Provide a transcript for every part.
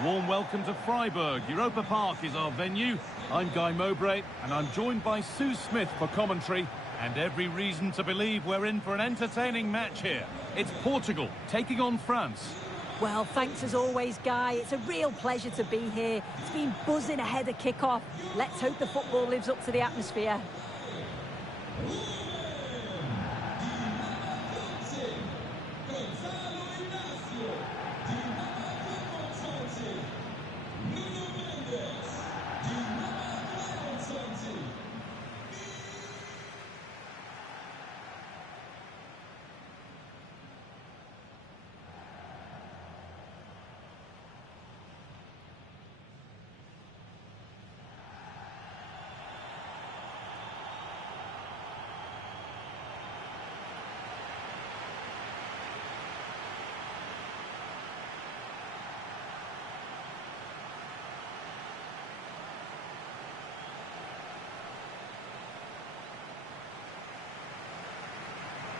A warm welcome to Freiburg. Europa Park is our venue. I'm Guy Mowbray, and I'm joined by Sue Smith for commentary. And every reason to believe we're in for an entertaining match here. It's Portugal taking on France. Well, thanks as always, Guy. It's a real pleasure to be here. It's been buzzing ahead of kick-off. Let's hope the football lives up to the atmosphere.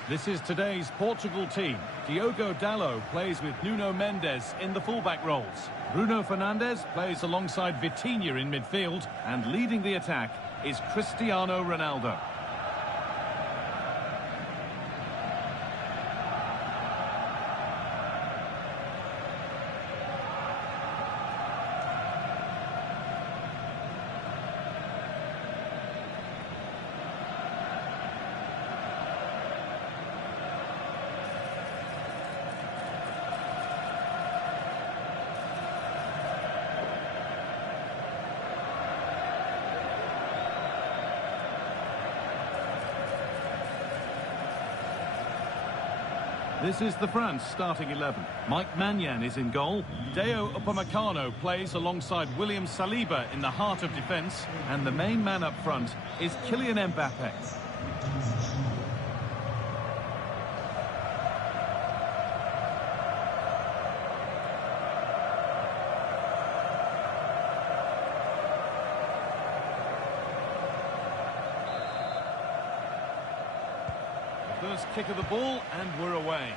This is today's Portugal team. Diogo Dalot plays with Nuno Mendes in the fullback roles. Bruno Fernandes plays alongside Vitinha in midfield, and leading the attack is Cristiano Ronaldo. This is the France starting 11. Mike Maignan is in goal. Dayot Upamecano plays alongside William Saliba in the heart of defence. And the main man up front is Kylian Mbappe. First kick of the ball, and we're away.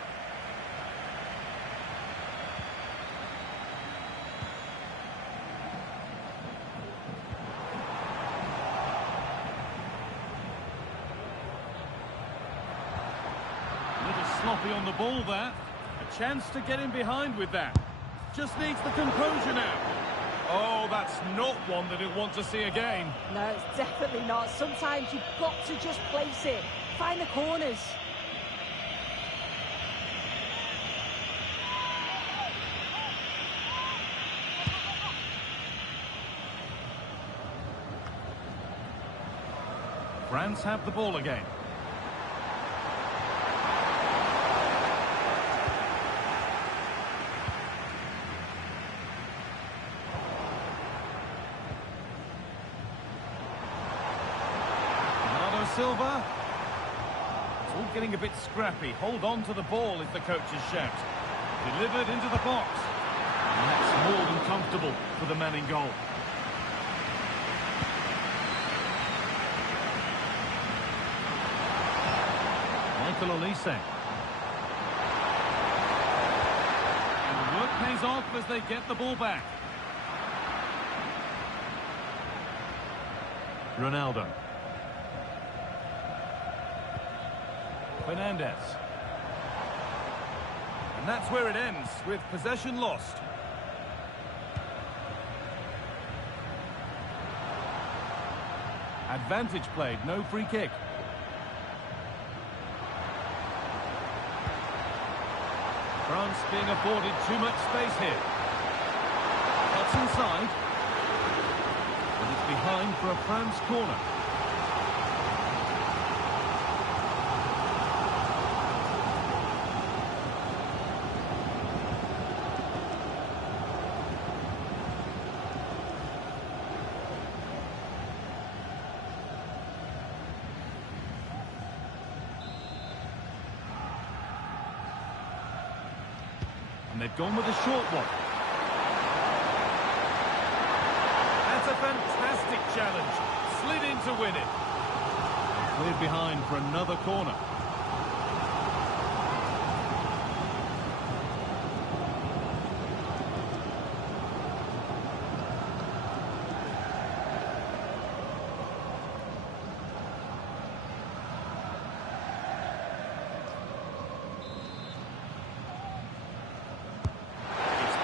A little sloppy on the ball there. A chance to get in behind with that. Just needs the composure now. Oh, that's not one that he'll want to see again. No, it's definitely not. Sometimes you've got to just place it. Find the corners. France have the ball again. Bernardo Silva. It's all getting a bit scrappy. Hold on to the ball is the coach's shout. Delivered into the box. And that's more than comfortable for the man in goal. Michael Olise. And the work pays off as they get the ball back. Ronaldo. Fernandes. And that's where it ends, with possession lost. Advantage played, no free kick. France being afforded too much space here. Cuts inside. But it's behind for a France corner. And they've gone with a short one. That's a fantastic challenge. Slid in to win it. Cleared behind for another corner.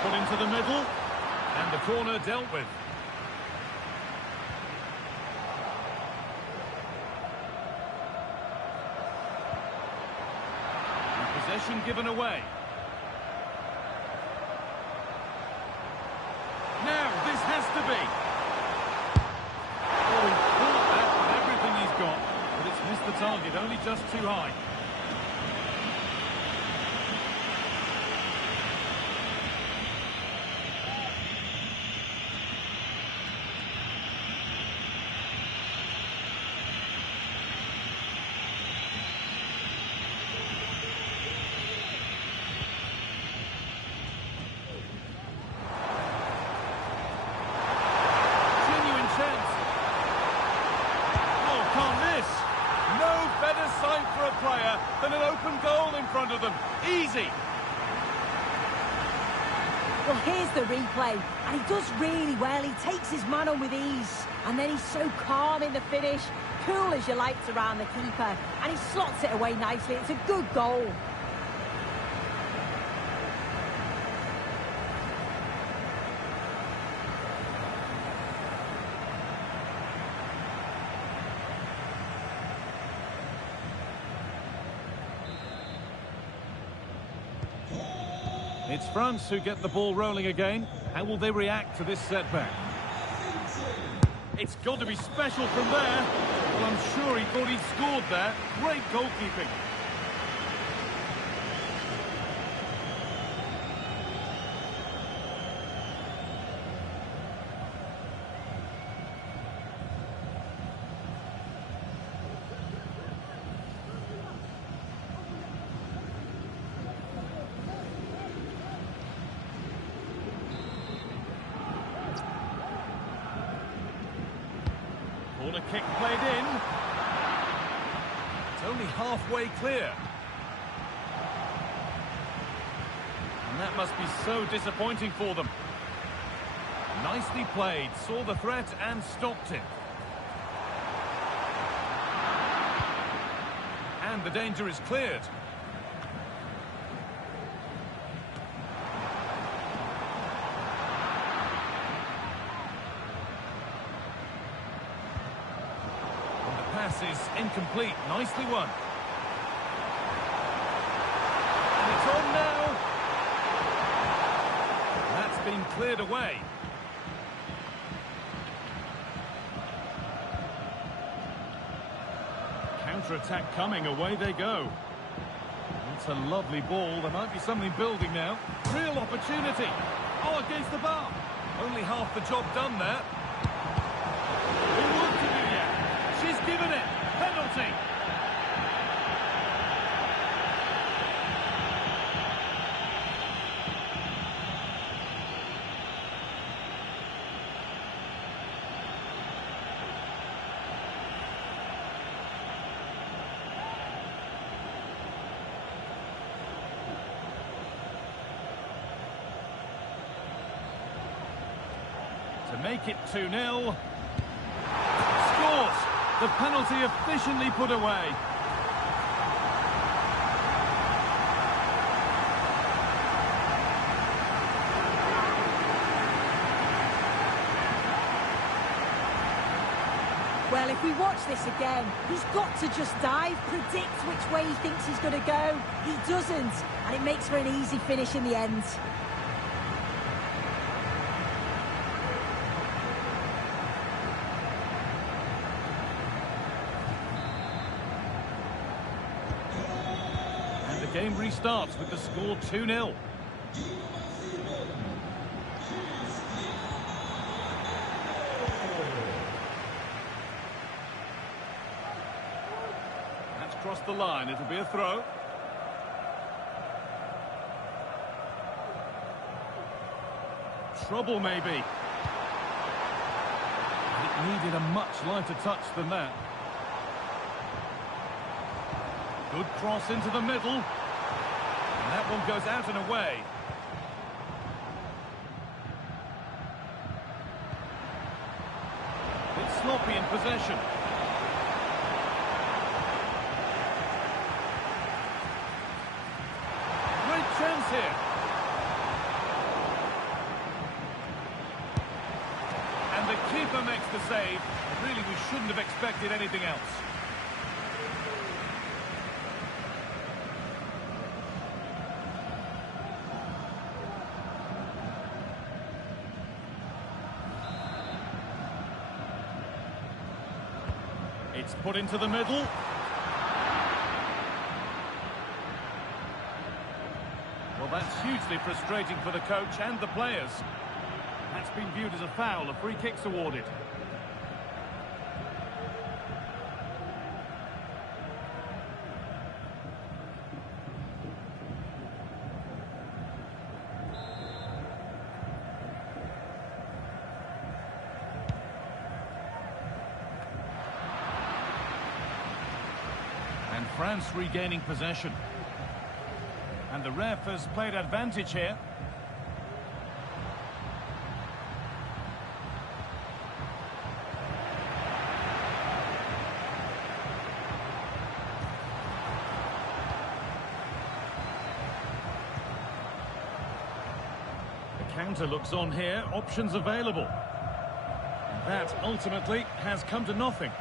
put into the middle. And the corner dealt with. And possession given away. Now, this has to be. Oh, he caught that with everything he's got. But it's missed the target, only just too high. For a player than an open goal in front of them. Easy. Well, here's the replay, and he does really well. He takes his man on with ease, and then he's so calm in the finish, cool as you like around the keeper, and he slots it away nicely. It's a good goal. It's France who get the ball rolling again. How will they react to this setback? It's got to be special from there. Well, I'm sure he thought he'd scored there. Great goalkeeping. Corner kick played in. It's only halfway clear. And that must be so disappointing for them. Nicely played, saw the threat and stopped it. And the danger is cleared. Pass is incomplete. Nicely won. And it's on now. That's been cleared away. Counter-attack coming. Away they go. It's a lovely ball. There might be something building now. Real opportunity. Oh, against the bar. Only half the job done there. She's given it. Penalty. To make it 2-0. Scores. The penalty efficiently put away. Well, if we watch this again, he's got to just dive, predict which way he thinks he's going to go. He doesn't, and it makes for an easy finish in the end. The game restarts with the score 2-0. That's crossed the line. It'll be a throw. Trouble maybe. It needed a much lighter touch than that. Good cross into the middle. And that one goes out and away. It's sloppy in possession. Great chance here. keeper makes the save. And really, we shouldn't have expected anything else. It's put into the middle. Well, that's hugely frustrating for the coach and the players. That's been viewed as a foul. A free kick's awarded. And France regaining possession. And the ref has played advantage here. The counter looks on here, options available. That ultimately has come to nothing.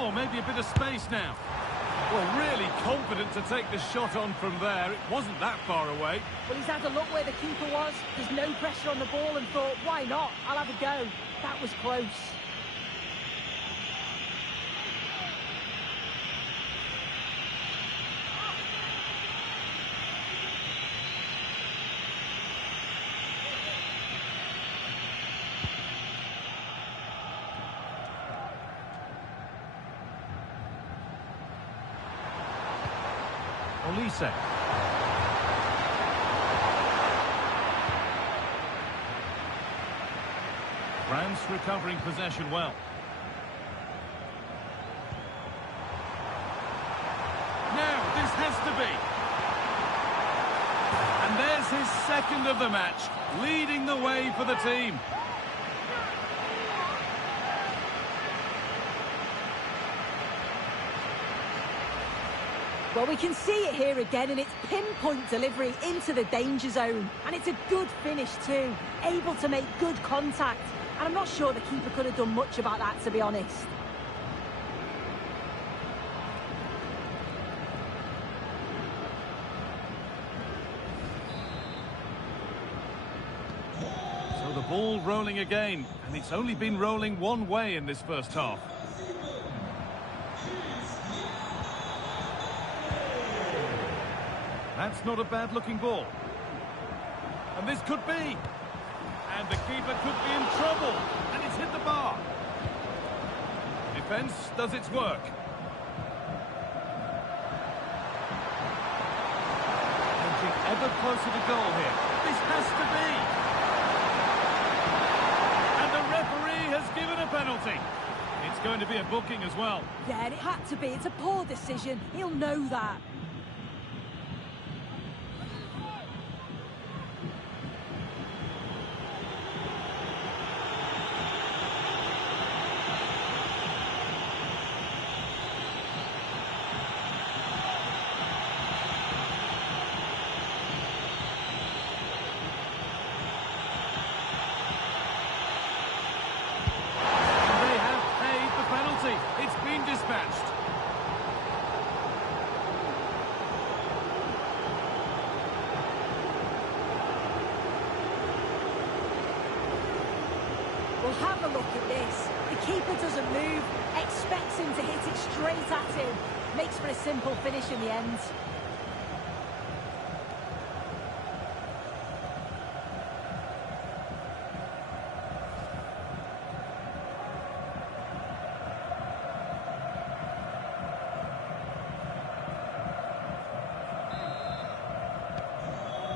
Oh, maybe a bit of space now. Well, really confident to take the shot on from there. It wasn't that far away. Well, he's had a look where the keeper was. There's no pressure on the ball and thought, why not? I'll have a go. That was close. Olise. France recovering possession well. Now, this has to be. And there's his second of the match, leading the way for the team. Well, we can see it here again, and it's pinpoint delivery into the danger zone. And it's a good finish too, able to make good contact. And I'm not sure the keeper could have done much about that, to be honest. So the ball rolling again, and it's only been rolling one way in this first half. That's not a bad-looking ball. And this could be. And the keeper could be in trouble. And it's hit the bar. Defence does its work. Inching ever closer to goal here. This has to be. And the referee has given a penalty. It's going to be a booking as well. Yeah, and it had to be. It's a poor decision. He'll know that. It's been dispatched. Well, have a look at this. The keeper doesn't move, expects him to hit it straight at him. Makes for a simple finish in the end.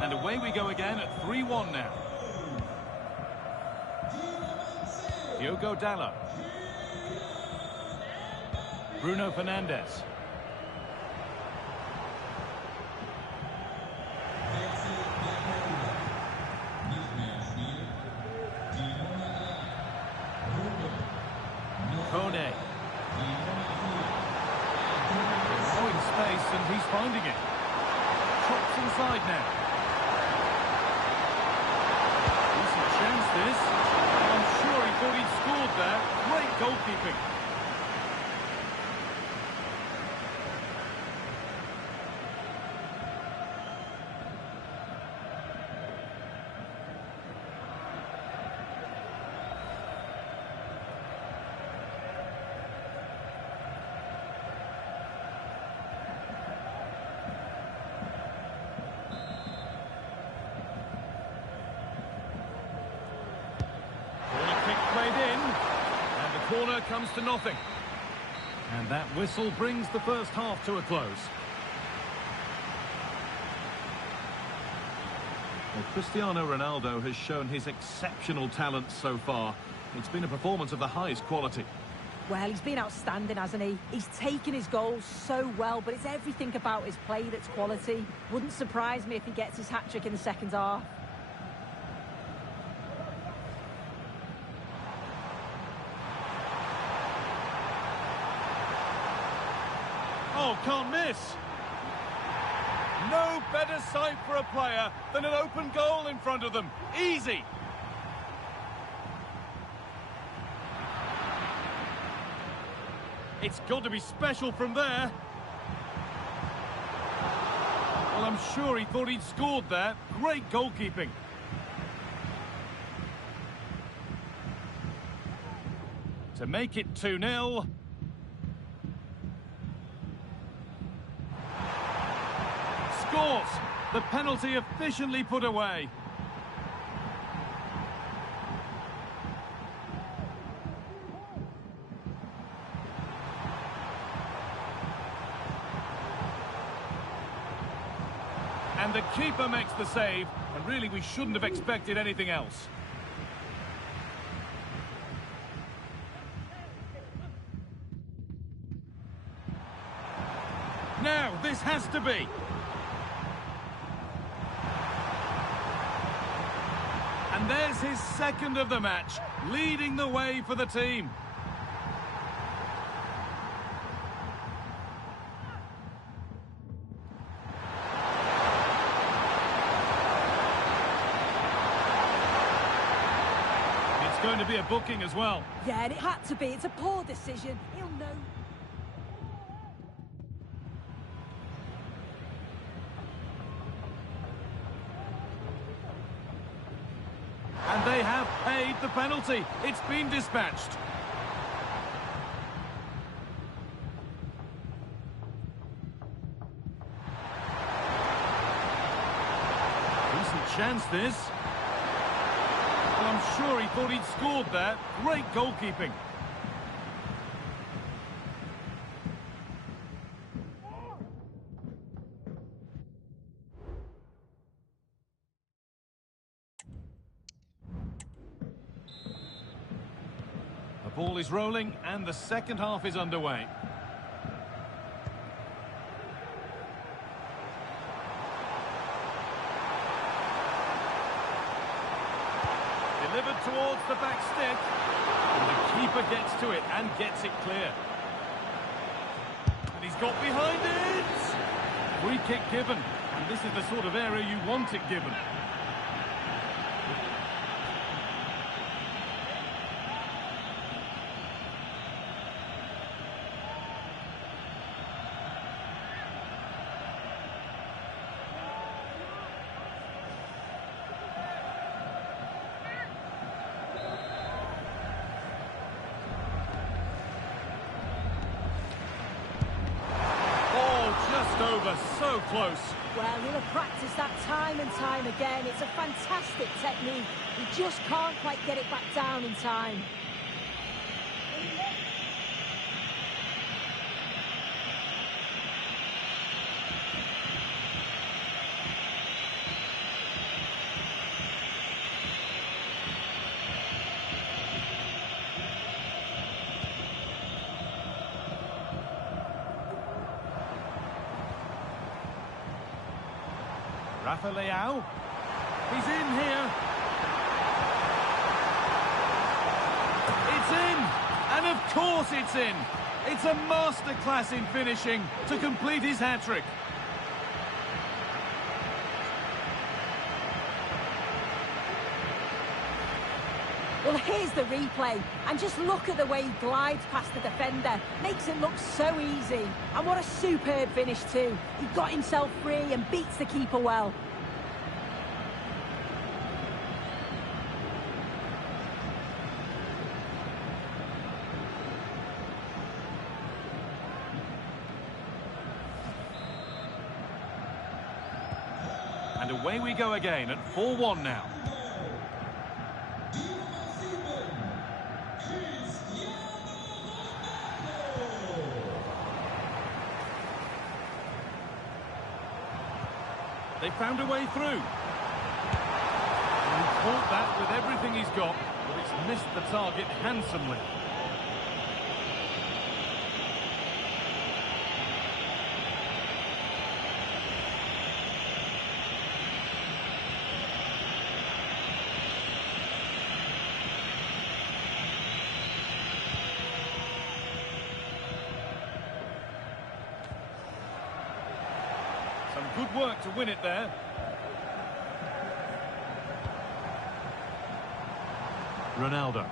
And away we go again at 3-1 now. Diogo Dalot. Bruno Fernandes. Kone. Oh, in space, and he's finding it. Chops inside now. chance, this. I'm sure he thought he'd scored there. Great goalkeeping. Played in, and the corner comes to nothing. And that whistle brings the first half to a close. Well, Cristiano Ronaldo has shown his exceptional talent so far. It's been a performance of the highest quality. Well, he's been outstanding, hasn't he? He's taken his goals so well, but it's everything about his play that's quality. Wouldn't surprise me if he gets his hat-trick in the second half. Oh, can't miss. No better sight for a player than an open goal in front of them. Easy. It's got to be special from there. Well, I'm sure he thought he'd scored there. Great goalkeeping. To make it 2-0. Scores! The penalty efficiently put away. And the keeper makes the save, and really we shouldn't have expected anything else. Now, this has to be. And there's his second of the match, leading the way for the team. It's going to be a booking as well. Yeah, and it had to be. It's a poor decision. He'll know. And they have paid the penalty. It's been dispatched. Decent chance, this. Well, I'm sure he thought he'd scored there. Great goalkeeping. The ball is rolling and the second half is underway. Delivered towards the back stick. And the keeper gets to it and gets it clear. And he's got behind it! Free kick given. And this is the sort of area you want it given. Over, so close. Well, he'll have practiced that time and time again. It's a fantastic technique. He just can't quite get it back down in time. Rafa Leao. He's in here. It's in! And of course it's in! It's a masterclass in finishing to complete his hat-trick. Well, here's the replay, and just look at the way he glides past the defender. Makes it look so easy. And what a superb finish too. He got himself free and beats the keeper well. And away we go again at 4-1 now. They found a way through. And he caught that with everything he's got, but it's missed the target handsomely. Some good work to win it there. Ronaldo.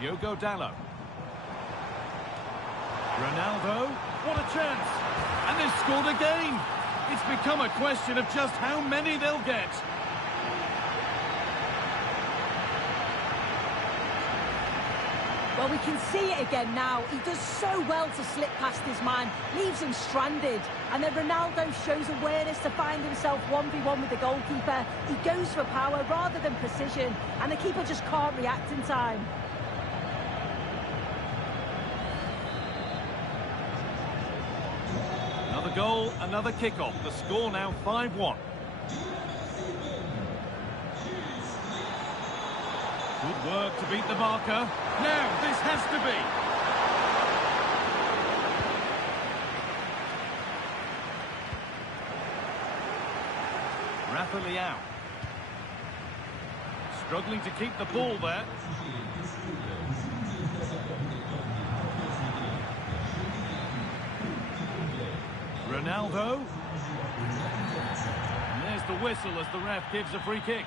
Diogo Dalot. Ronaldo. What a chance! And they've scored again! It's become a question of just how many they'll get. Well, we can see it again now. He does so well to slip past his man, leaves him stranded. And then Ronaldo shows awareness to find himself 1v1 with the goalkeeper. He goes for power rather than precision, and the keeper just can't react in time. Another goal, another kick-off. The score now 5-1. Good work to beat the marker. Now, this has to be. Rafa Leão. Struggling to keep the ball there. Ronaldo. And there's the whistle as the ref gives a free kick.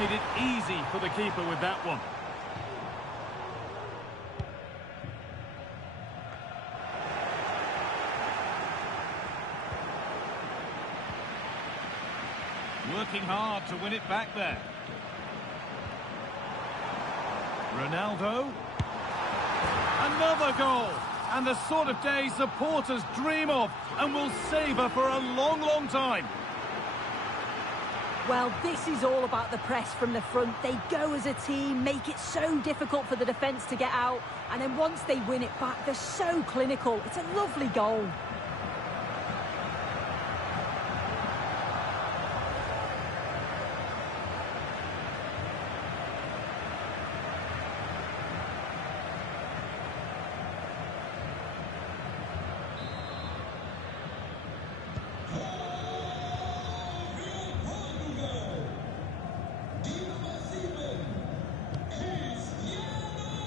Made it easy for the keeper with that one. Working hard to win it back there. Ronaldo. Another goal. And the sort of day supporters dream of and will savour for a long, long time. Well, this is all about the press from the front. They go as a team, make it so difficult for the defence to get out, and then once they win it back, they're so clinical. It's a lovely goal.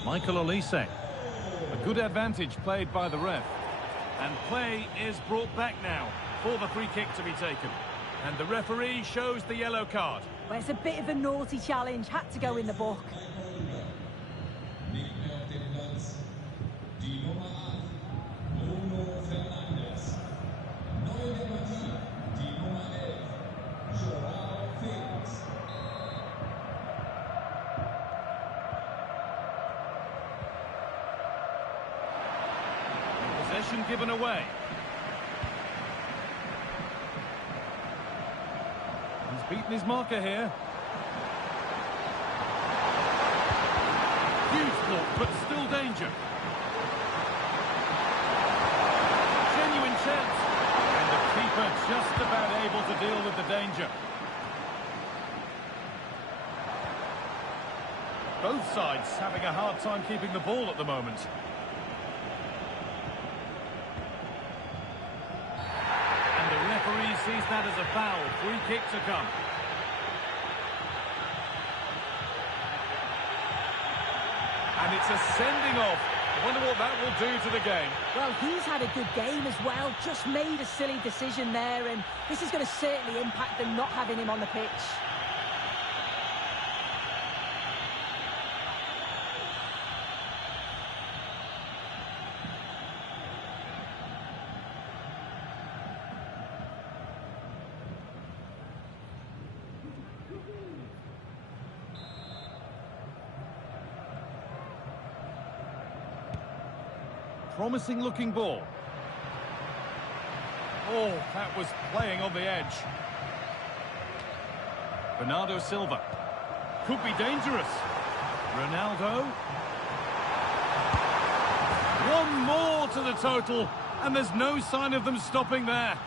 Michael Olise. A good advantage played by the ref. And play is brought back now for the free kick to be taken. And the referee shows the yellow card. Well, it's a bit of a naughty challenge, had to go in the book. Possession given away. He's beaten his marker here. Huge block, but still danger. Genuine chance. And the keeper just about able to deal with the danger. Both sides having a hard time keeping the ball at the moment. And the referee sees that as a foul. Free kick to come. And it's a sending off. I wonder what that will do to the game. Well, he's had a good game as well. Just made a silly decision there, and this is going to certainly impact them not having him on the pitch. Promising looking ball. Oh, that was playing on the edge. Bernardo Silva. Could be dangerous. Ronaldo. One more to the total, and there's no sign of them stopping there.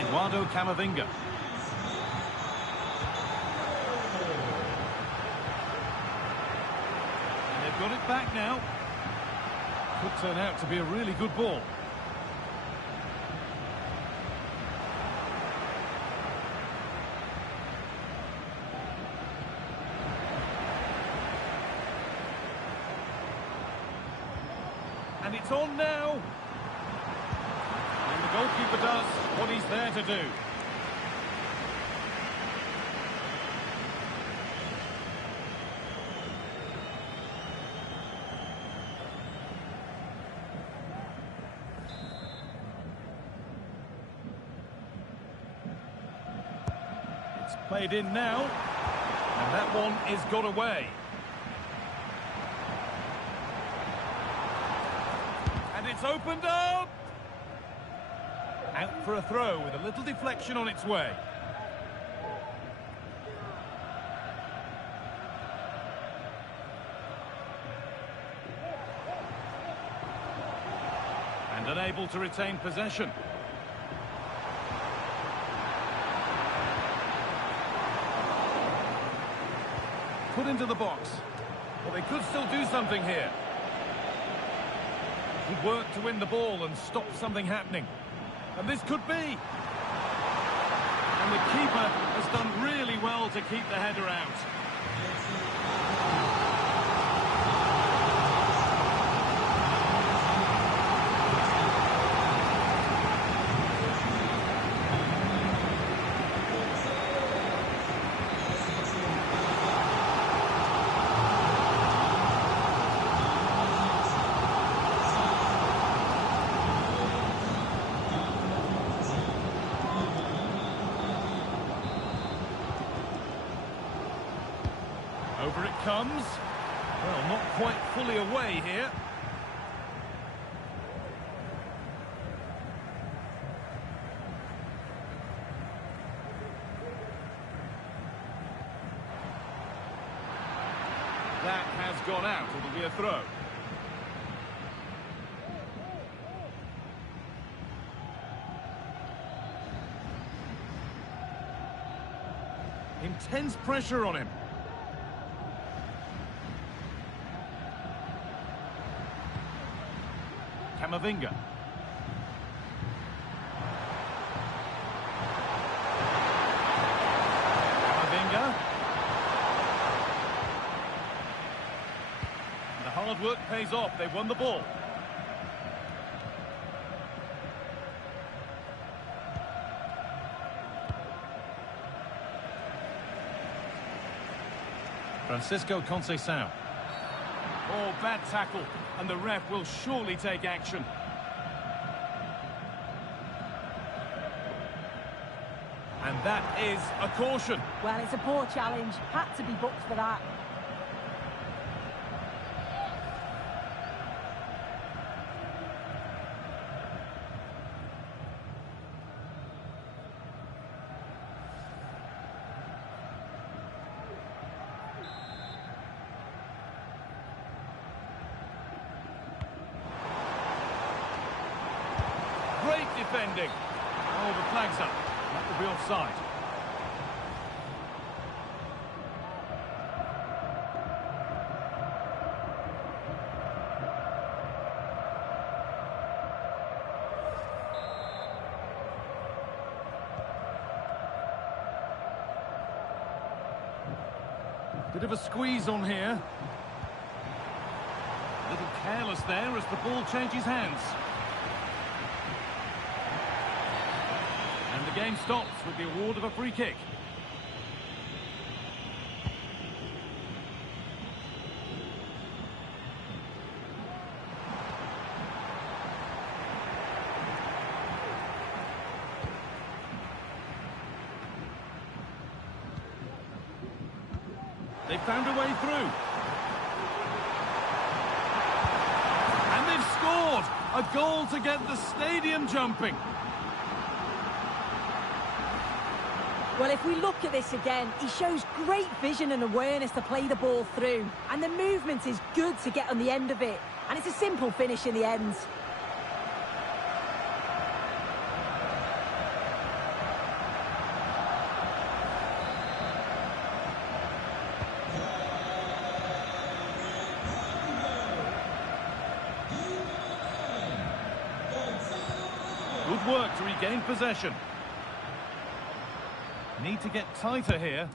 Eduardo Camavinga. Got it back now. Could turn out to be a really good ball. And it's on now. And the goalkeeper does what he's there to do. Played in now, and that one is got away. And it's opened up! Out for a throw with a little deflection on its way. And unable to retain possession. Put into the box. Well, they could still do something here. Good work to win the ball and stop something happening. And this could be. And the keeper has done really well to keep the header out. Over it comes. Well, not quite fully away here. That has gone out. It'll be a throw. Intense pressure on him. Camavinga. Camavinga. The hard work pays off. They won the ball. Francisco Conceição. Oh, bad tackle, and the ref will surely take action. And that is a caution. Well, it's a poor challenge. Had to be booked for that. Great defending. Oh, the flag's up. That will be offside. Bit of a squeeze on here. A little careless there as the ball changes hands. And the game stops with the award of a free kick. They found a way through. And they've scored! A goal to get the stadium jumping. Well, if we look at this again, he shows great vision and awareness to play the ball through. And the movement is good to get on the end of it. And it's a simple finish in the end. Good work to regain possession. Need to get tighter here.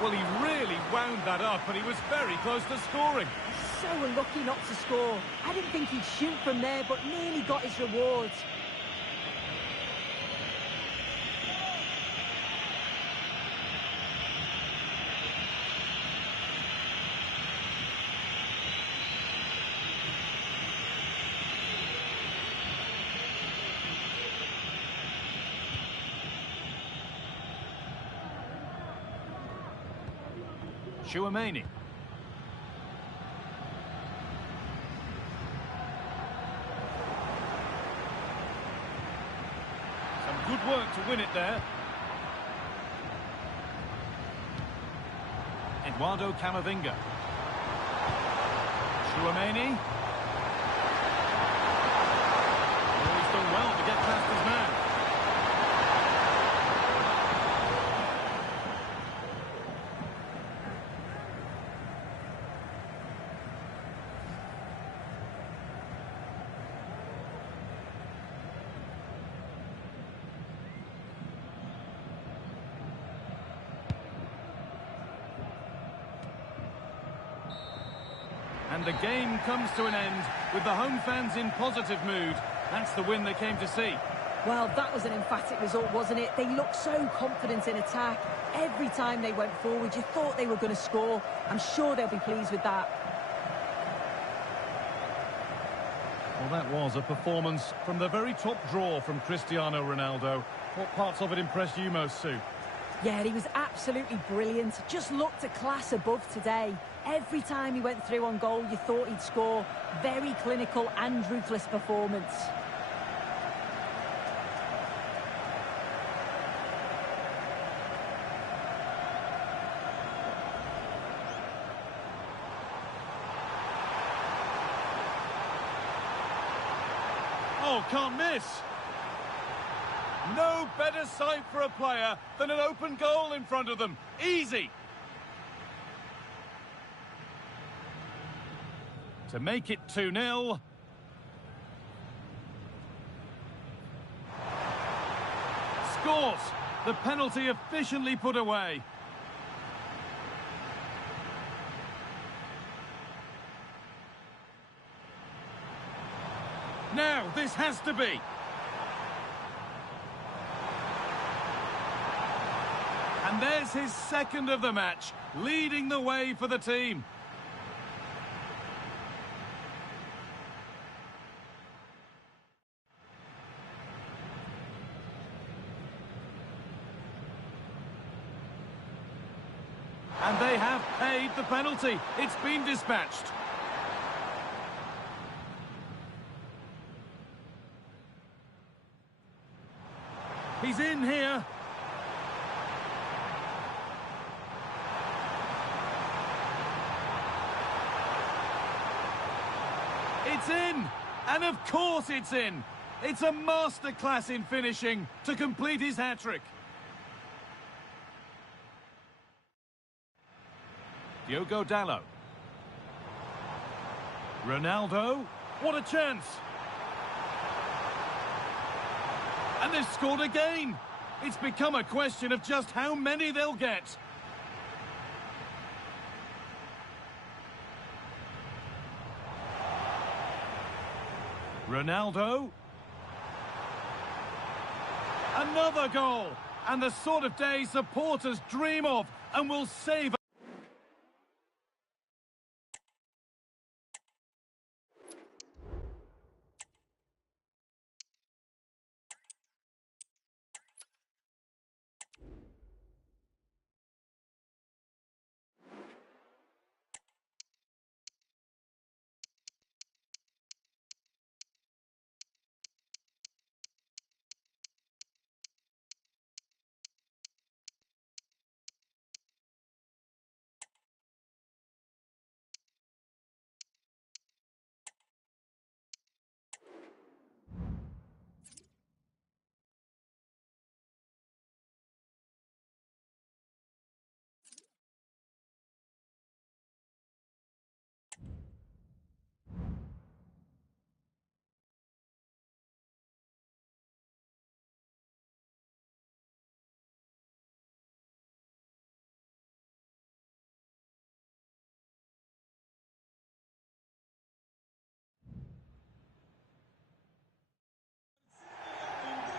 Well, he really wound that up, and he was very close to scoring. So unlucky not to score. I didn't think he'd shoot from there, but nearly got his reward. Tchouaméni. Some good work to win it there. Eduardo Camavinga. Tchouaméni. Oh, he's done well to get past his man. And the game comes to an end with the home fans in positive mood. That's the win they came to see. Well, that was an emphatic result, wasn't it? They looked so confident in attack. Every time they went forward, you thought they were going to score. I'm sure they'll be pleased with that. Well, that was a performance from the very top drawer from Cristiano Ronaldo. What parts of it impressed you most, Sue? Yeah, he was absolutely brilliant. Just looked a class above today. Every time he went through on goal, you thought he'd score. Very clinical and ruthless performance. Oh, can't miss! No better sight for a player than an open goal in front of them. Easy! To make it 2-0. Scores! The penalty efficiently put away. Now, this has to be. And there's his second of the match, leading the way for the team. And they have paid the penalty. It's been dispatched. He's in here. It's in! And of course it's in! It's a masterclass in finishing to complete his hat-trick. Diogo Dalot. Ronaldo. What a chance! And they've scored again. It's become a question of just how many they'll get. Ronaldo. Another goal. And the sort of day supporters dream of and will save.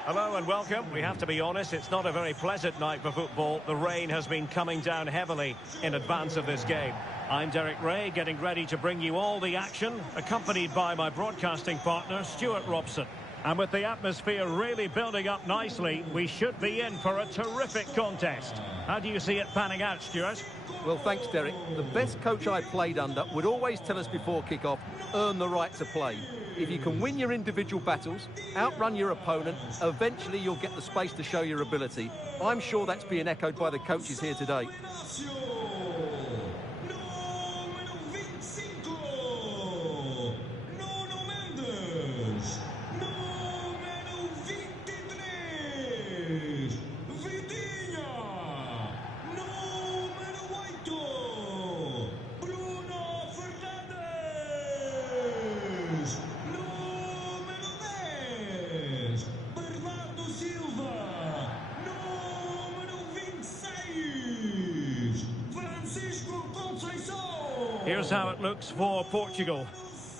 Hello and welcome. We have to be honest, it's not a very pleasant night for football. The rain has been coming down heavily in advance of this game. I'm Derek Ray, getting ready to bring you all the action, accompanied by my broadcasting partner, Stuart Robson. And with the atmosphere really building up nicely, we should be in for a terrific contest. How do you see it panning out, Stuart? Well, thanks, Derek. The best coach I played under would always tell us before kick-off, earn the right to play. If you can win your individual battles, outrun your opponent, eventually you'll get the space to show your ability. I'm sure that's being echoed by the coaches here today. Here's how it looks for Portugal.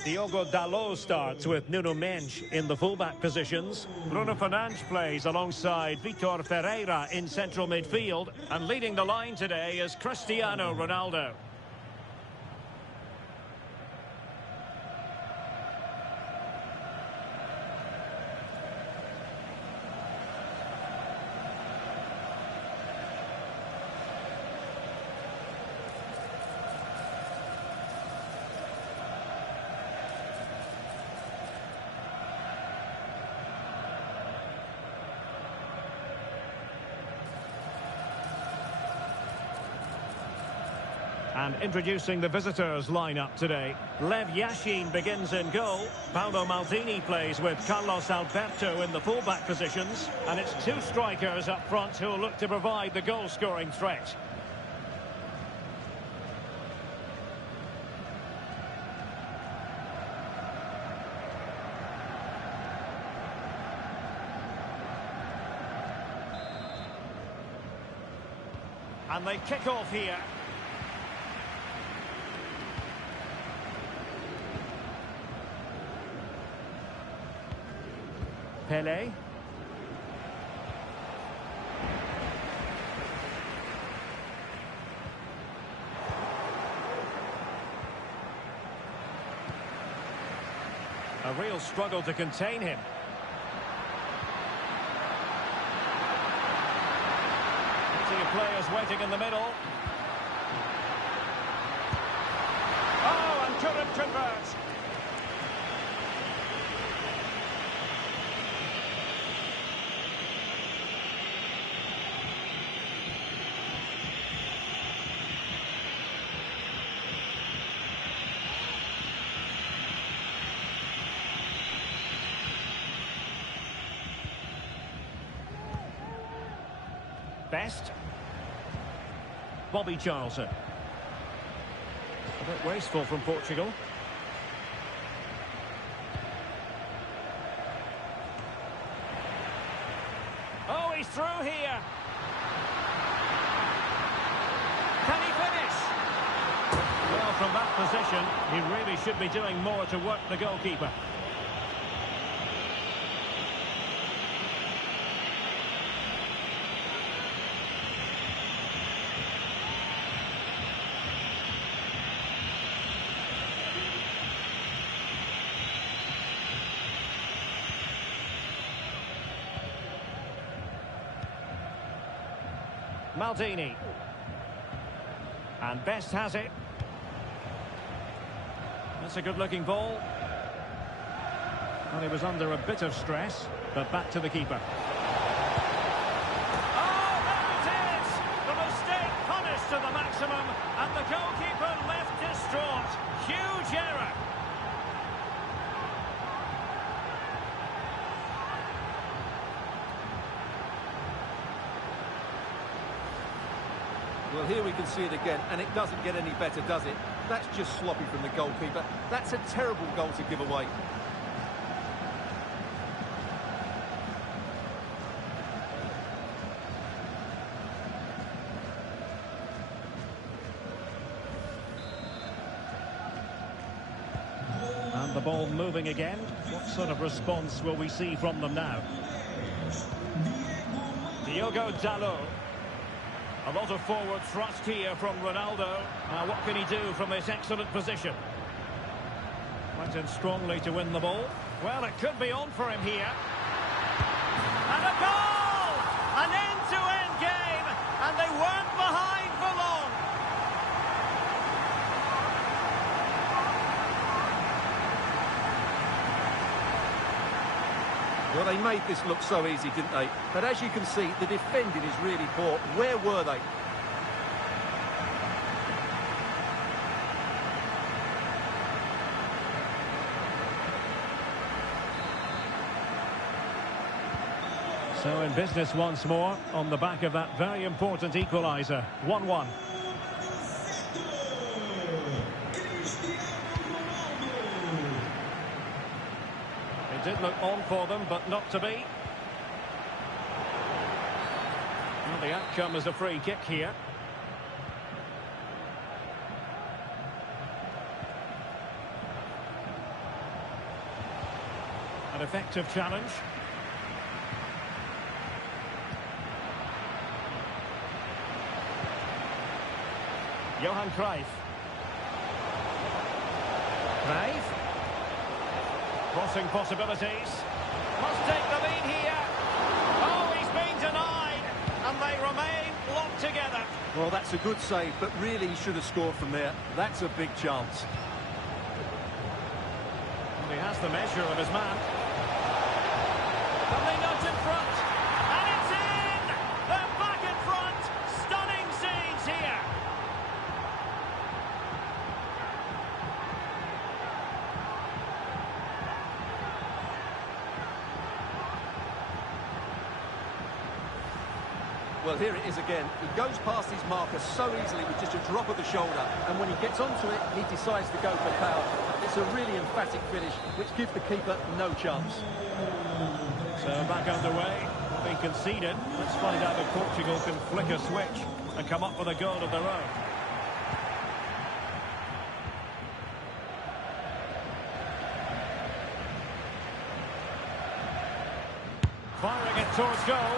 Diogo Dalot starts with Nuno Mendes in the fullback positions. Bruno Fernandes plays alongside Vitor Ferreira in central midfield. And leading the line today is Cristiano Ronaldo. And introducing the visitors lineup today. Lev Yashin begins in goal. Paolo Maldini plays with Carlos Alberto in the fullback positions. And it's two strikers up front who will look to provide the goal-scoring threat. And they kick off here. Pele. A real struggle to contain him. Plenty of players waiting in the middle. Oh, and couldn't convert. Best. Bobby Charlton. A bit wasteful from Portugal. Oh, he's through here. Can he finish? Well, from that position, he really should be doing more to work the goalkeeper. Maldini. And Best has it. That's a good-looking ball. Well, he was under a bit of stress, but back to the keeper. Oh, there it is! The mistake punished to the maximum, and the goalkeeper left distraught. Huge error. Well, here we can see it again, and it doesn't get any better, does it? That's just sloppy from the goalkeeper. That's a terrible goal to give away. And the ball moving again. What sort of response will we see from them now? Diogo Dalot. A lot of forward thrust here from Ronaldo. Now, what can he do from this excellent position? Went in strongly to win the ball. Well, it could be on for him here. And a goal! An end-to-end game, and they weren't behind for long. Well, they made this look so easy, didn't they? But as you can see, the defending is really poor. Where were they? So in business once more, on the back of that very important equaliser. 1-1. Did look on for them, but not to be. Well, the outcome is a free kick here. An effective challenge. Johan Cruyff. Cruyff. Crossing possibilities. Must take the lead here. Oh, he's been denied. And they remain locked together. Well, that's a good save, but really he should have scored from there. That's a big chance. And he has the measure of his man. And they nudge in front. And it's in! They're back in front. Stunning scenes here. Well, here it is again. He goes past his marker so easily with just a drop of the shoulder. And when he gets onto it, he decides to go for power. It's a really emphatic finish, which gives the keeper no chance. So back underway, being conceded. Let's find out if Portugal can flick a switch and come up with a goal of their own. Firing it towards goal.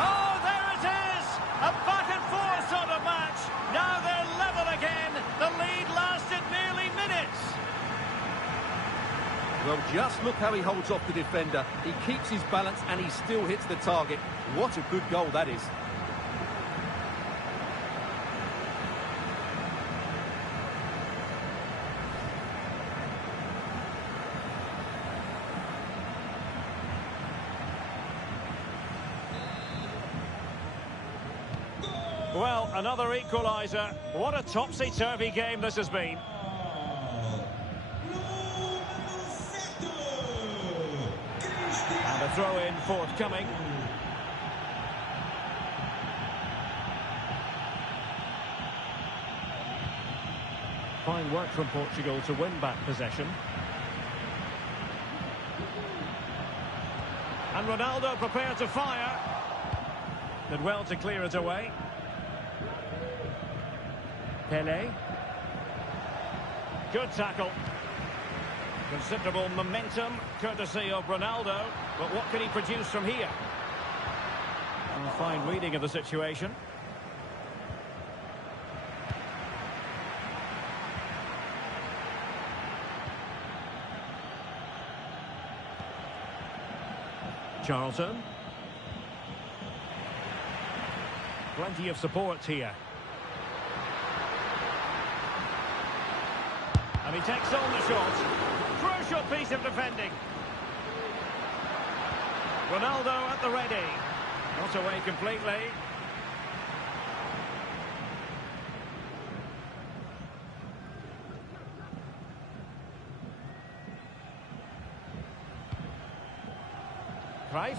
Oh, there it is! A back-and-forth sort of match. Now they're level again. The lead lasted nearly minutes. Well, just look how he holds off the defender. He keeps his balance and he still hits the target. What a good goal that is. Well, another equaliser. What a topsy-turvy game this has been. And a throw-in forthcoming. Fine work from Portugal to win back possession. And Ronaldo prepared to fire. Did well to clear it away. Pelé. Good tackle. Considerable momentum, courtesy of Ronaldo. But what can he produce from here? A fine reading of the situation. Charlton. Plenty of support here. And he takes on the shot. Crucial piece of defending. Ronaldo at the ready. Not away completely. Cruyff.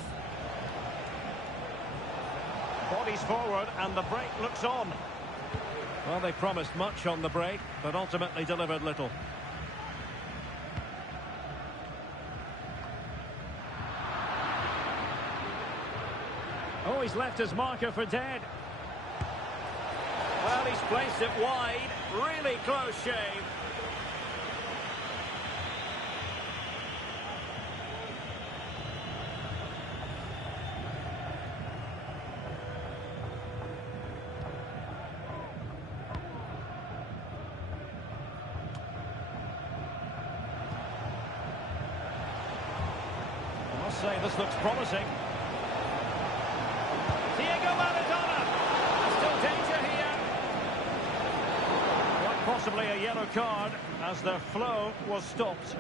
Bodies forward and the break looks on. Well, they promised much on the break, but ultimately delivered little. Oh, he's left his marker for dead. Well, he's placed it wide. Really close shave. I must say, this looks promising. Diego Maradona. Still danger here. Quite possibly a yellow card as the flow was stopped.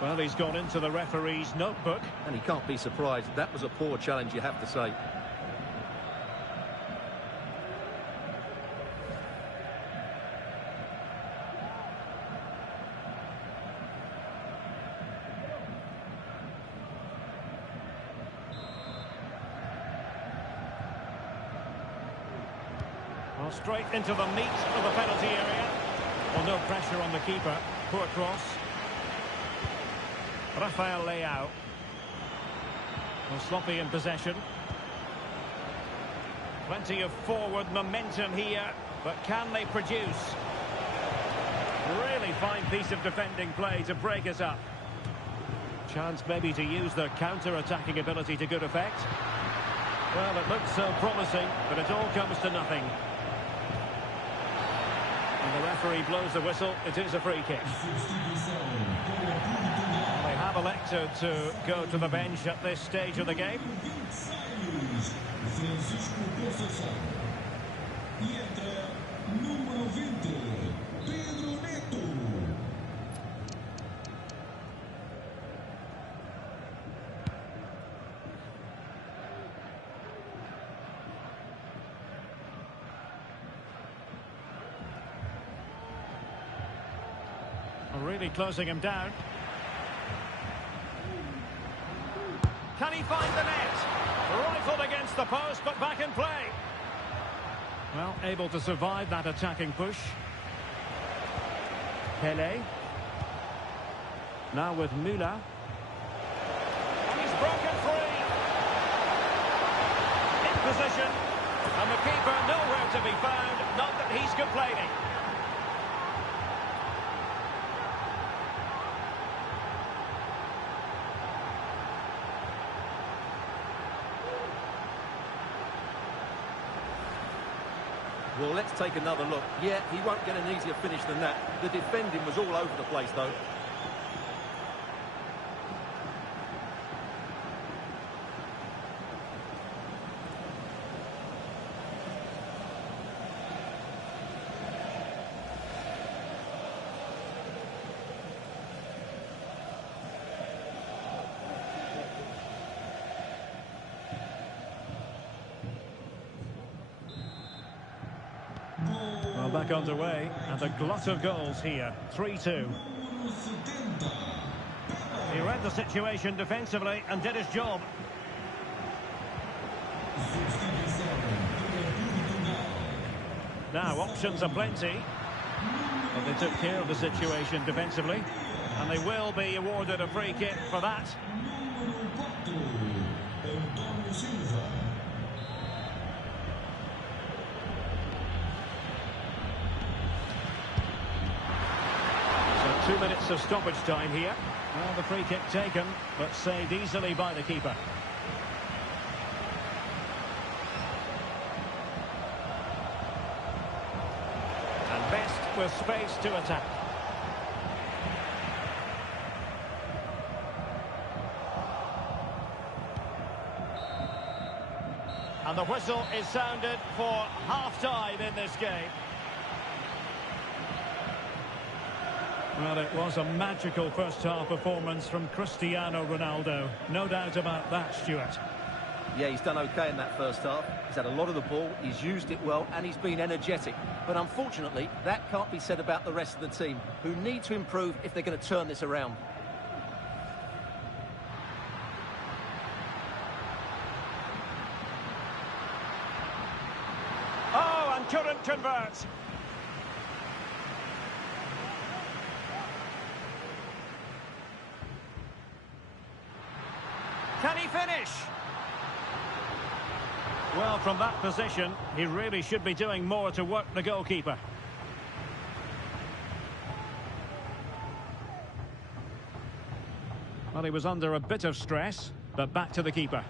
Well, he's gone into the referee's notebook. And he can't be surprised. That was a poor challenge, you have to say. Well, straight into the meat of the penalty area. Well, no pressure on the keeper. Poor cross. Rafael Leao. Well, sloppy in possession. Plenty of forward momentum here, but can they produce? Really fine piece of defending play to break us up. Chance maybe to use their counter-attacking ability to good effect. Well, it looks so promising, but it all comes to nothing. And the referee blows the whistle. It is a free kick. They have elected to go to the bench at this stage of the game. Really closing him down. Can he find the net? Rifled against the post, but back in play. Well, able to survive that attacking push. Pelé. Now with Müller. And he's broken free. In position. And the keeper nowhere to be found. Not that he's complaining. Well, let's take another look. Yeah, he won't get an easier finish than that. The defending was all over the place, though. Well, back underway, and a glut of goals here. 3-2. He read the situation defensively and did his job. Now, options are plenty. But they took care of the situation defensively. And they will be awarded a free kick for that. So 2 minutes of stoppage time here. Well, the free kick taken, but saved easily by the keeper. And Best with space to attack. And the whistle is sounded for half-time in this game. Well, it was a magical first-half performance from Cristiano Ronaldo. No doubt about that, Stuart. Yeah, he's done okay in that first half. He's had a lot of the ball, he's used it well, and he's been energetic. But unfortunately, that can't be said about the rest of the team, who need to improve if they're going to turn this around. Oh, and couldn't convert. Can he finish? Well, from that position, he really should be doing more to work the goalkeeper. Well, he was under a bit of stress, but back to the keeper.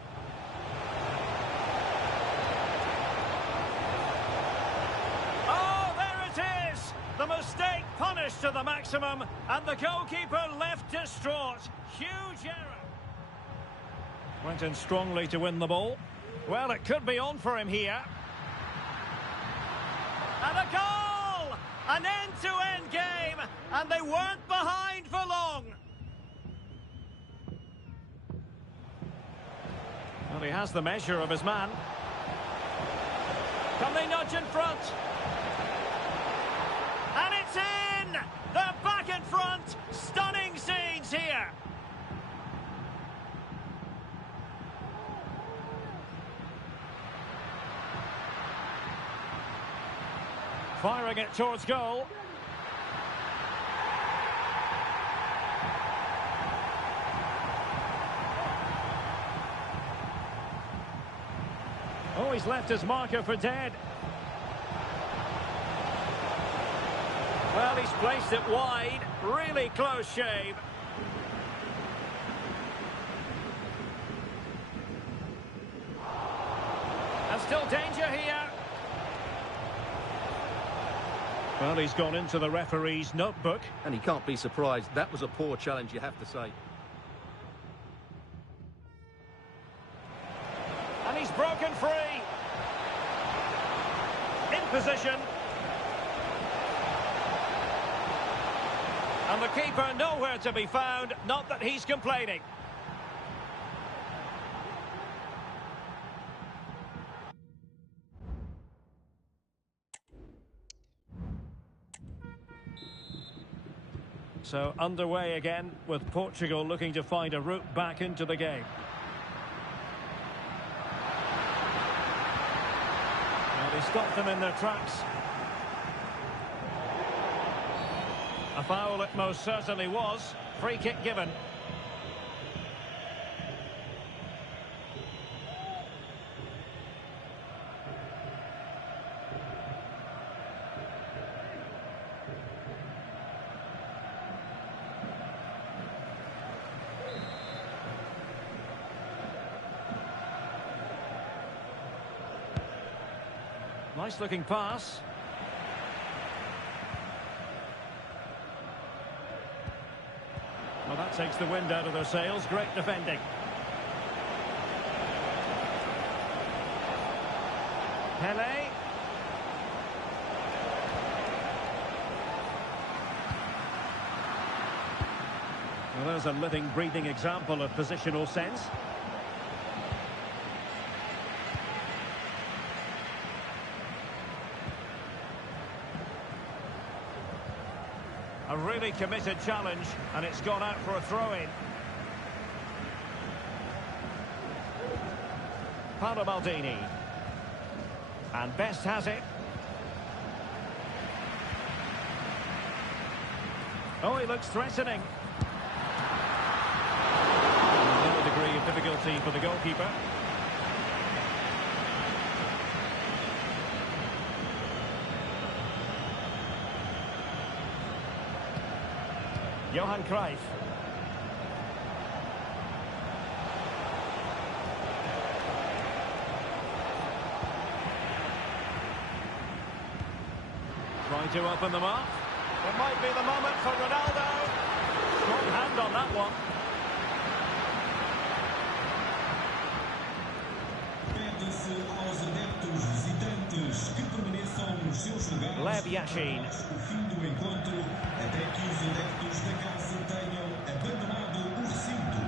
Oh, there it is! The mistake punished to the maximum, and the goalkeeper left distraught. Huge error. Went in strongly to win the ball. Well, it could be on for him here. And a goal! An end-to-end game, and they weren't behind for long. Well, he has the measure of his man. Can they nudge in front? And it's in! They're back in front! Stunning scenes here! Firing it towards goal. Oh, he's left his marker for dead. Well, he's placed it wide. Really close shave. And still danger here. Well, he's gone into the referee's notebook. And he can't be surprised. That was a poor challenge, you have to say. And he's broken free. In position. And the keeper nowhere to be found. Not that he's complaining. So underway again, with Portugal looking to find a route back into the game. Well, they stopped them in their tracks. A foul it most certainly was. Free kick given. Nice looking pass. Well, that takes the wind out of their sails. Great defending. Pele. Well, there's a living, breathing example of positional sense. A really committed challenge, and it's gone out for a throw-in. Paolo Maldini. And Best has it. Oh, he looks threatening. A little degree of difficulty for the goalkeeper. Johan Cruyff. Trying to open them up. It might be the moment for Ronaldo. Strong hand on that one. Pede-se aos adeptos visitantes que permaneçam nos seus lugares. Lev Yashin. O fim do encontro, até que os adeptos da casa tenham abandonado o recinto.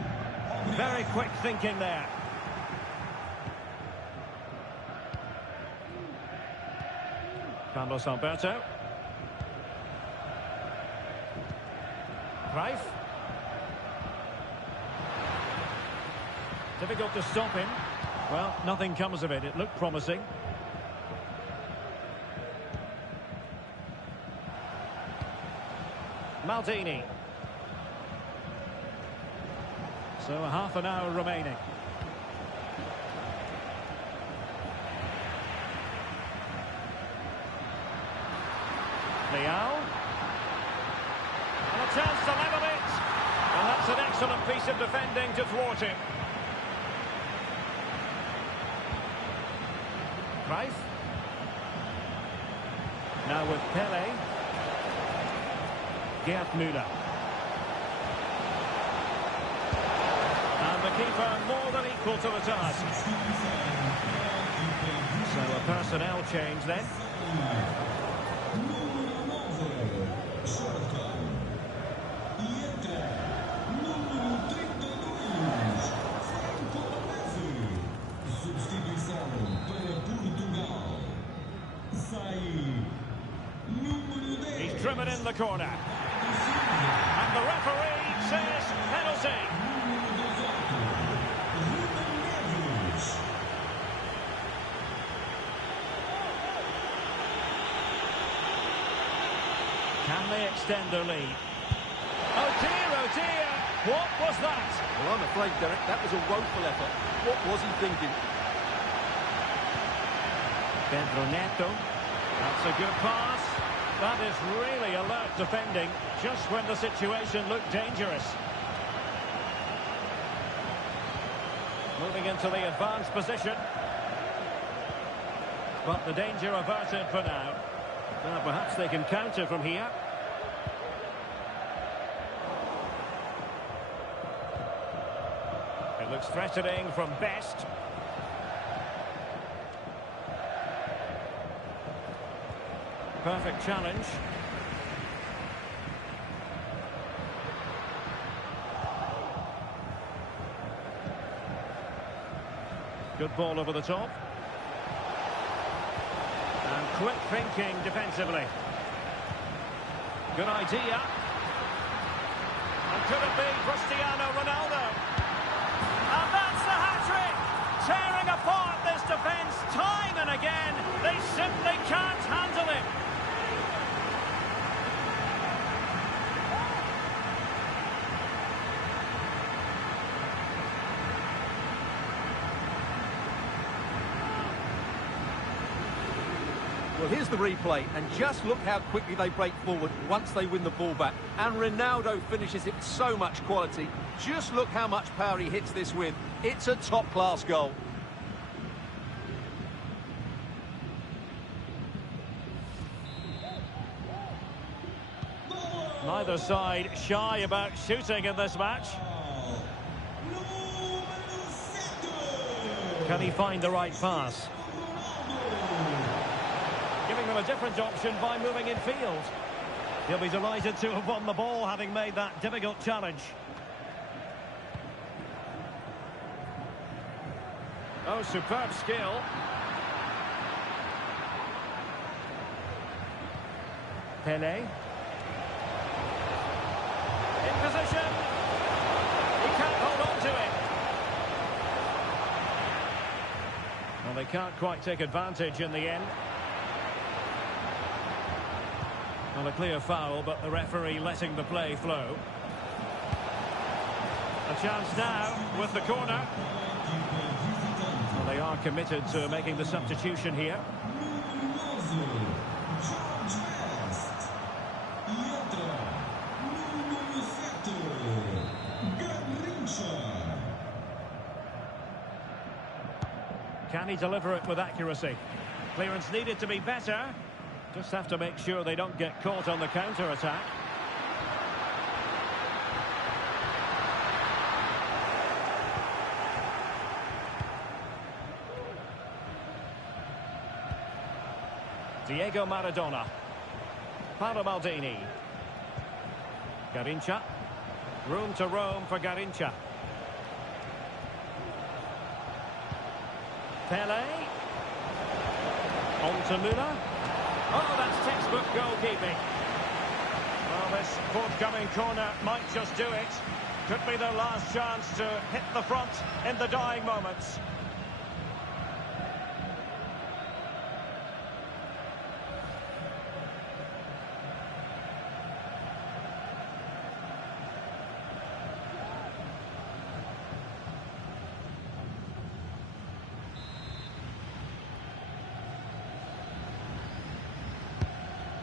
Very quick thinking there. Carlos Alberto. Cruyff. Difficult to stop him. Well, nothing comes of it. It looked promising. Maldini. So half an hour remaining. Leao. And a chance to level it. And that's an excellent piece of defending to thwart him. Cruyff. Now with Pele. Gerd Müller. And the keeper more than equal to the task. So a personnel change then. He's driven in the corner. And the referee says penalty. Can they extend their lead? Oh dear, oh dear. What was that? Well, I'm afraid, Derek, that was a woeful effort. What was he thinking? Pedro Neto. That's a good pass. That is really alert defending, just when the situation looked dangerous. Moving into the advanced position. But the danger averted for now. Now perhaps they can counter from here. It looks threatening from Best. Perfect challenge. Good ball over the top. And quick thinking defensively. Good idea. And could it be Cristiano Ronaldo? And that's the hat-trick! Tearing apart this defence time and again. They simply can't handle it. Well, here's the replay, and just look how quickly they break forward once they win the ball back. And Ronaldo finishes it with so much quality. Just look how much power he hits this with. It's a top-class goal. Neither side shy about shooting in this match. Can he find the right pass? Giving them a different option by moving in field. He'll be delighted to have won the ball, having made that difficult challenge. Oh, superb skill. Pele. In position. He can't hold on to it. Well, they can't quite take advantage in the end. Well, a clear foul, but the referee letting the play flow. A chance now with the corner. Well, they are committed to making the substitution here. Can he deliver it with accuracy? Clearance needed to be better. Just have to make sure they don't get caught on the counter-attack. Diego Maradona. Paolo Maldini. Garrincha. Room to roam for Garrincha. Pele. On to Müller. Oh, that's textbook goalkeeping. Well, this forthcoming corner might just do it. Could be their last chance to hit the front in the dying moments.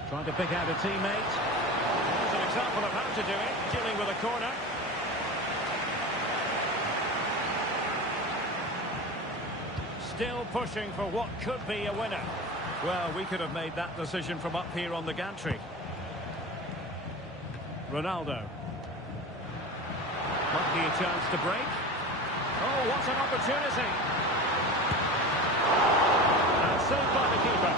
Trying to pick out a teammate. Here's an example of how to do it, dealing with a corner. Still pushing for what could be a winner. Well, we could have made that decision from up here on the gantry. Ronaldo. Might be a chance to break. Oh, what an opportunity. And saved by the keeper.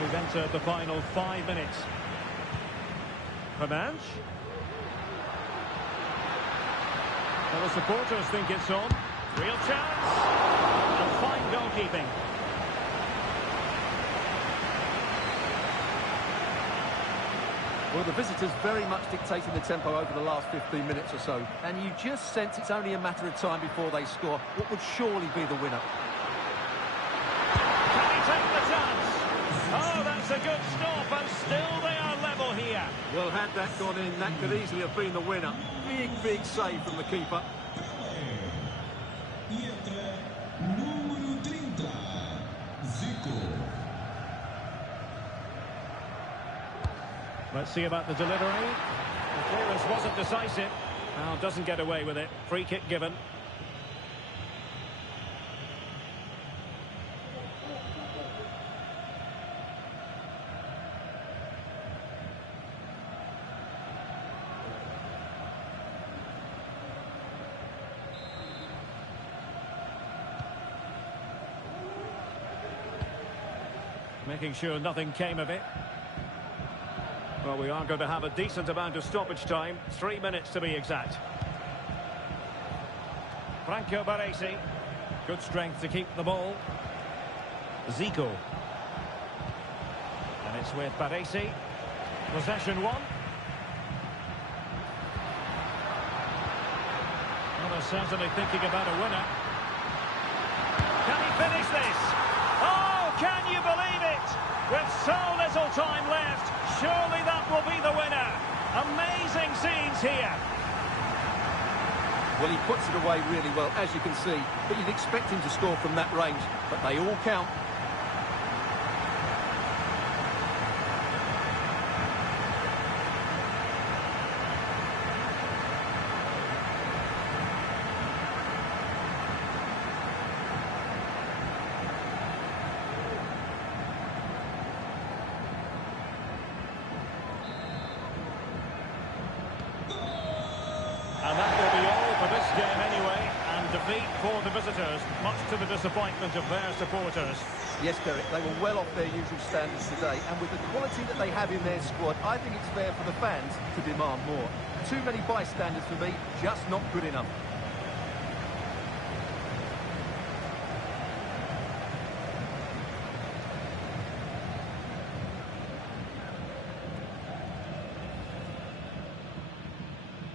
We've entered the final 5 minutes. Fernandes. Well, the supporters think it's on. Real chance. And fine goalkeeping. Well, the visitors very much dictating the tempo over the last 15 minutes or so. And you just sense it's only a matter of time before they score what would surely be the winner. Can he take the chance? Oh, that's a good stop, and still they are level here. Well, had that gone in, that could easily have been the winner. Big, big save from the keeper. Número 30, Zico. Let's see about the delivery. The clearance wasn't decisive. Now doesn't get away with it. Free kick given. Making sure nothing came of it. Well, we are going to have a decent amount of stoppage time. 3 minutes to be exact. Franco Baresi. Good strength to keep the ball. Zico. And it's with Baresi. Possession one. Well, they're certainly thinking about a winner. Can he finish this? Oh, can you believe it? With so little time left, surely that will be the winner. Amazing scenes here. Well, he puts it away really well, as you can see. But you'd expect him to score from that range. But they all count. And that will be all for this game anyway. And defeat for the visitors, much to the disappointment of their supporters. Yes, Derek, they were well off their usual standards today. And with the quality that they have in their squad, I think it's fair for the fans to demand more. Too many bystanders for me, just not good enough.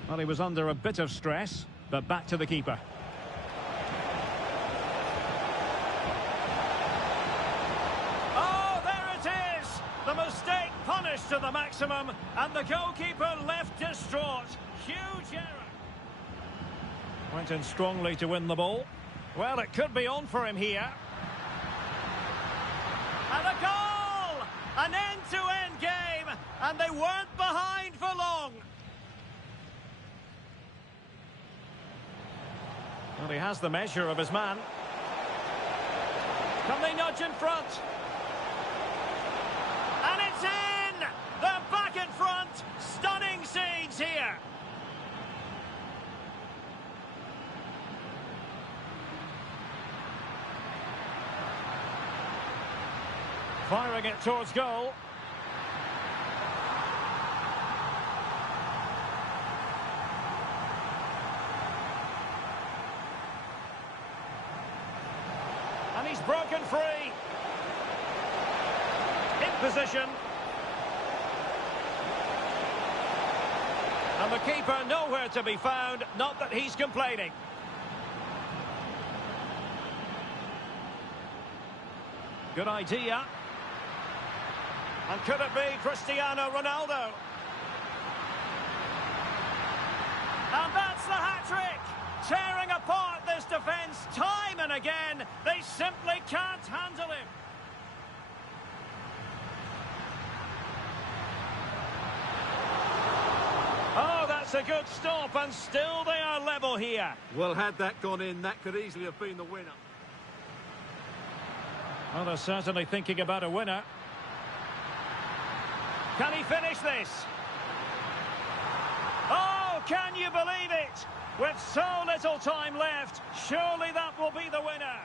Well, he was under a bit of stress, but back to the keeper. to the maximum, and the goalkeeper left distraught. Huge error. Went in strongly to win the ball. Well, it could be on for him here. And a goal! An end-to-end game, and they weren't behind for long. Well, he has the measure of his man. Can they nudge in front? And it's in! They're back in front! Stunning scenes here! Firing it towards goal. And he's broken free. In position. And the keeper nowhere to be found, not that he's complaining. Good idea. And could it be Cristiano Ronaldo? And that's the hat-trick! Tearing apart this defence time and again. They simply can't handle him. Oh, that's a good stop, and still they are level here. Well, had that gone in, that could easily have been the winner. Well, they're certainly thinking about a winner. Can he finish this? Oh, can you believe it? With so little time left, surely that will be the winner.